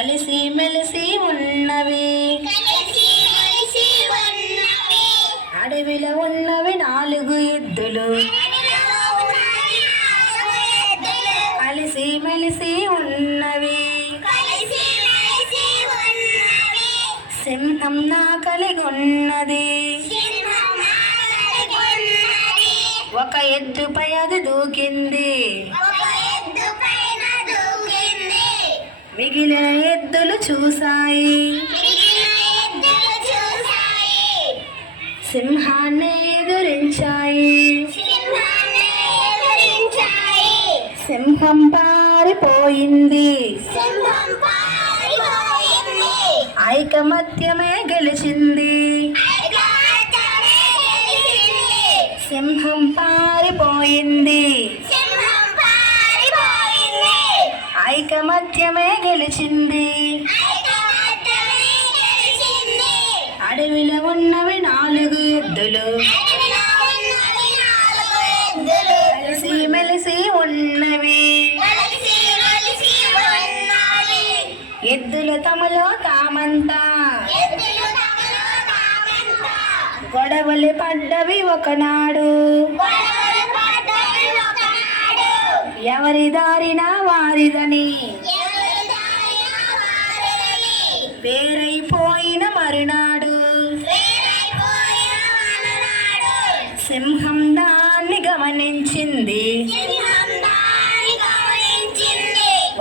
కలిసి మెలిసి ఉన్నవి అడవిలో ఉన్నవి 4 ఎద్దులు కలిసి మెలిసి ఉన్నవి సింహం నా కలిగి ఉన్నది ఒక ఎద్దుపై అది దూకింది మిగిలిన ఎద్దులు చూశాయి సింహాన్ని ఎదురించాయి సింహం పారిపోయింది ఐకమత్యమే గెలిచింది సింహం పారిపోయింది ఐకమత్యమే గెలిచింది అడవిలో ఉన్నవి 4 ఎద్దులు కలిసి మెలిసి ఉన్నవి ఎద్దులు తమలో తామంతా గొడవలు పడ్డవి ఒకనాడు ఎవరి దారిన వారిదని వేరైపోయిన మరునాడు సింహం దాన్ని గమనించింది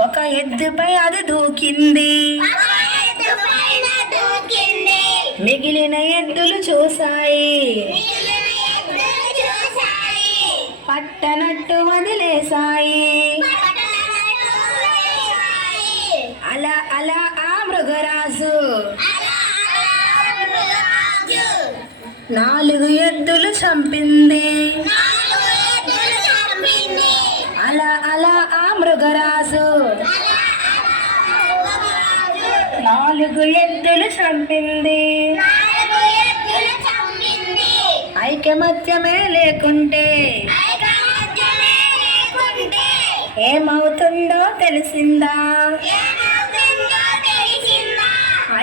ఒక ఎద్దుపై అది దూకింది మిగిలిన ఎద్దులు చూశాయి పట్టనట్టు వదిలేశాయి అలా అలా ఆ మృగరాజు 4 ఎద్దులు చంపింది అలా అలా ఆ మృగరాజు 4 ఎద్దులు చంపింది ఐకమత్యమే లేకుంటే ఏమవుతుందో తెలిసిందా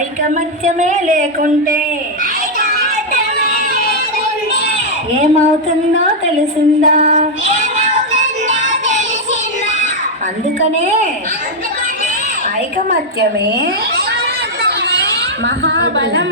ఐకమత్యమే లేకుంటే ఏమవుతుందో తెలిసిందా అందుకనే ఐకమత్యమే మహాబలం.